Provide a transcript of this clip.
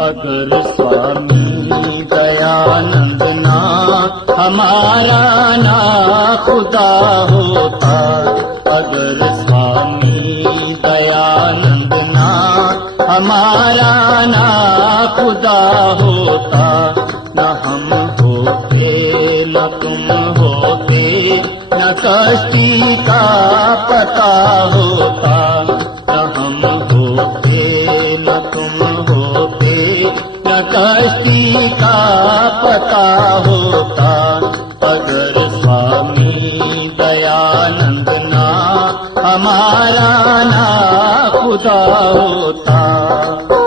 अगर स्वामी दयानंद ना हमारा ना खुदा होता, अगर स्वामी दयानंद ना हमारा ना खुदा होता, न हम होते न तुम होते, न सृष्टि का पता होता, न हम होते न तुम होते, न सृष्टि का पता होता, अगर स्वामी दयानंद ना हमारा ना खुदा होता।